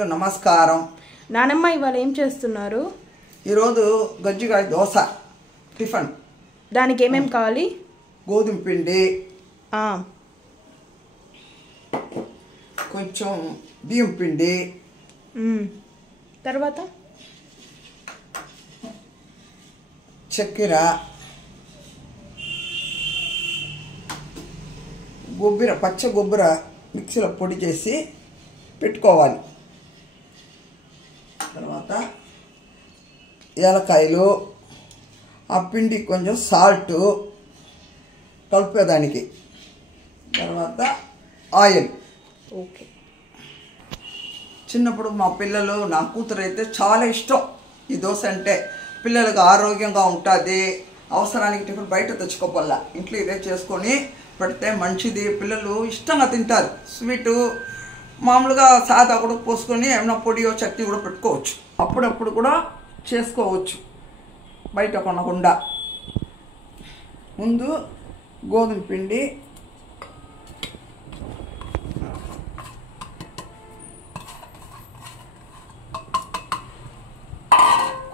ప్రేక్షకులకు నమస్కారం. నానమ్మ ఇవాళ ఏం చేస్తున్నారు? ఈరోజు గజ్జికాయ దోశ టిఫిన్. దానికి ఏమేం కావాలి? గోధుమ పిండి, కొంచెం బియ్యం పిండి, తర్వాత చక్కెర, కొబ్బరి, పచ్చ కొబ్బరి మిక్సీలో పొడి చేసి పెట్టుకోవాలి. తర్వాత ఏలకాయలు, ఆ పిండి కొంచెం సాల్ట్ కలిపేదానికి, తర్వాత ఆయిల్. ఓకే. చిన్నప్పుడు మా పిల్లలు, నా కూతురు అయితే చాలా ఇష్టం ఈ దోశ అంటే. పిల్లలకు ఆరోగ్యంగా ఉంటుంది, అవసరానికి టిఫిన్ బయట తెచ్చుకోవాల, ఇంట్లో ఇదే చేసుకొని పెడితే మంచిది. పిల్లలు ఇష్టంగా తింటారు. స్వీటు మామూలుగా సాదా కూడా పోసుకొని ఏమైనా పొడియో చట్నీ కూడా పెట్టుకోవచ్చు. అప్పుడప్పుడు కూడా చేసుకోవచ్చు బయట కొనకుండా. ముందు గోధుమ పిండి,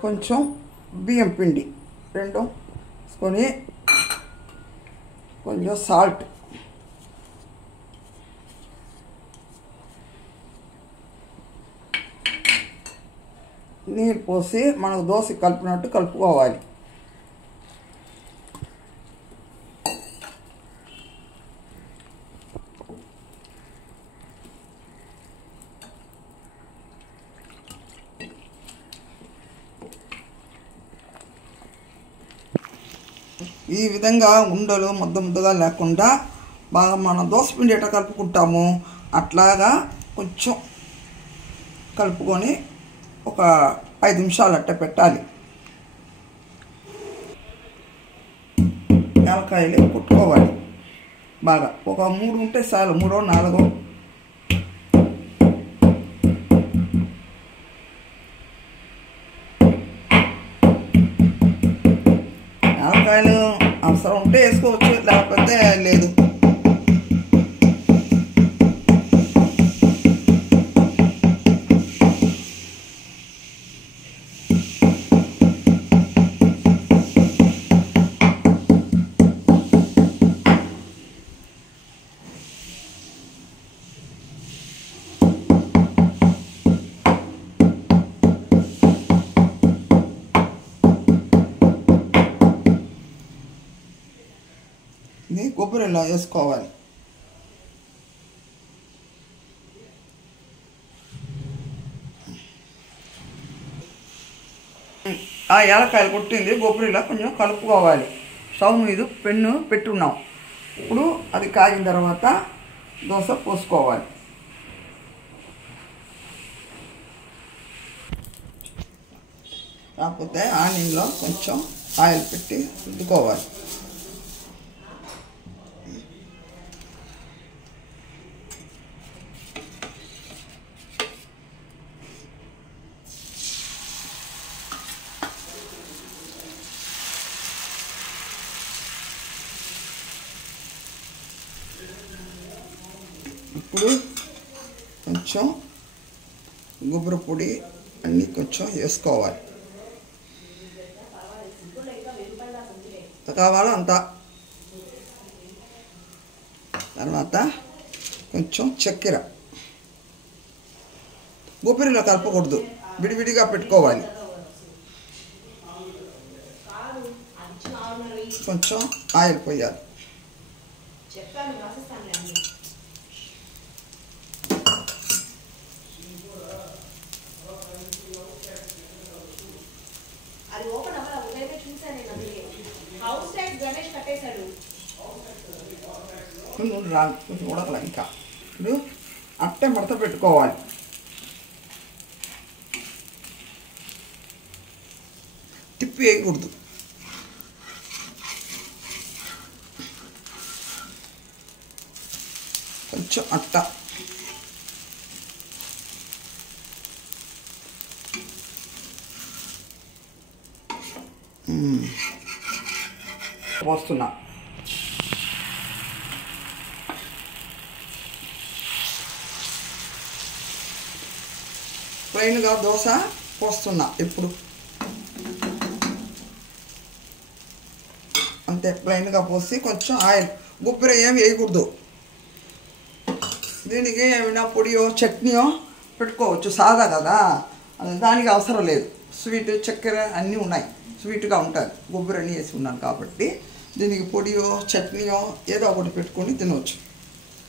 కొంచెం బియ్యం పిండి రెండు వేసుకొని, కొంచెం సాల్ట్, నీళ్ళు పోసి మనకు దోశ కలిపినట్టు కలుపుకోవాలి. ఈ విధంగా ఉండలు ముద్దగా లేకుండా బాగా మనం దోశ పిండి ఎట్లా కలుపుకుంటాము అట్లాగా కొంచెం కలుపుకొని ఒక 5 నిమిషాలు అట్ట పెట్టాలి. ఏలకాయలు కొట్టుకోవాలి బాగా. ఒక 3 ఉంటే చాలు, 3 4. ఏలకాయలు అవసరం ఉంటే వేసుకోవచ్చు, లేకపోతే లేదు. ఇది కొబ్బరిలో వేసుకోవాలి. ఆ ఏలకాయలు కొట్టింది కొబ్బరిలో కొంచెం కలుపుకోవాలి. స్టవ్ మీద పెన్ను పెట్టున్నాం. ఇప్పుడు అది కాగిన తర్వాత దోశ పోసుకోవాలి. కాకపోతే ఆనియన్లో కొంచెం ఆయిల్ పెట్టి రుద్దుకోవాలి. ఇప్పుడు కొంచెం కొబ్బరి పొడి అన్నీ కొంచెం వేసుకోవాలి. కావాలో అంత. తర్వాత కొంచెం చక్కెర. కొబ్బరిలో కలపకూడదు, విడివిడిగా పెట్టుకోవాలి. కొంచెం ఆయిల్ పోయాలి. కొంచెం ఉడకల ఇంకా. ఇప్పుడు అట్టే మడత పెట్టుకోవాలి. తిప్పి వేయకూడదు. కొంచెం అట్ట పోస్తున్నా. ప్లెయిన్గా దోశ పోస్తున్నా ఇప్పుడు. అంతే, ప్లెయిన్గా పోసి కొంచెం ఆయిల్, గుబ్బర ఏం వేయకూడదు. దీనికి ఏమైనా పొడియో చట్నీయో పెట్టుకోవచ్చు, సాదా కదా, దానికి అవసరం లేదు. స్వీట్ చక్కెర అన్నీ ఉన్నాయి, స్వీట్గా ఉంటుంది, గుబ్బర అన్నీ వేసి ఉన్నాను కాబట్టి దీనికి పొడియో చట్నీయో ఏదో ఒకటి పెట్టుకొని తినవచ్చు.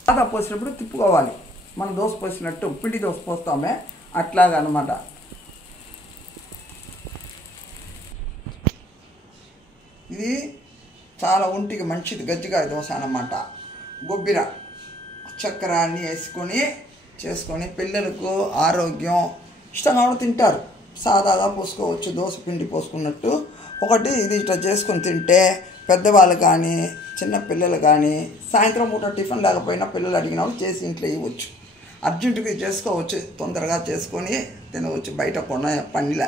సాదా పోసినప్పుడు తిప్పుకోవాలి, మనం దోశ పోసినట్టు పిండి దోశ పోస్తామే అట్లాగా అనమాట. ఇది చాలా ఒంటికి మంచిది గజ్జికాయ దోశ అన్నమాట. గొబ్బిర చక్కెర అన్నీ వేసుకొని చేసుకొని పిల్లలకు ఆరోగ్యం, ఇష్టంగా కూడా తింటారు. సాదాగా పోసుకోవచ్చు, దోశ పిండి పోసుకున్నట్టు. ఒకటి ఇది ఇట్లా చేసుకొని తింటే పెద్దవాళ్ళు కానీ చిన్నపిల్లలు కానీ సాయంత్రం పూట టిఫిన్ లేకపోయినా పిల్లలు అడిగినప్పుడు చేసి ఇంట్లో ఇవ్వచ్చు. అర్జెంటుగా చేసుకోవచ్చు, తొందరగా చేసుకొని తినవచ్చు, బయట కొన్న పనిలే.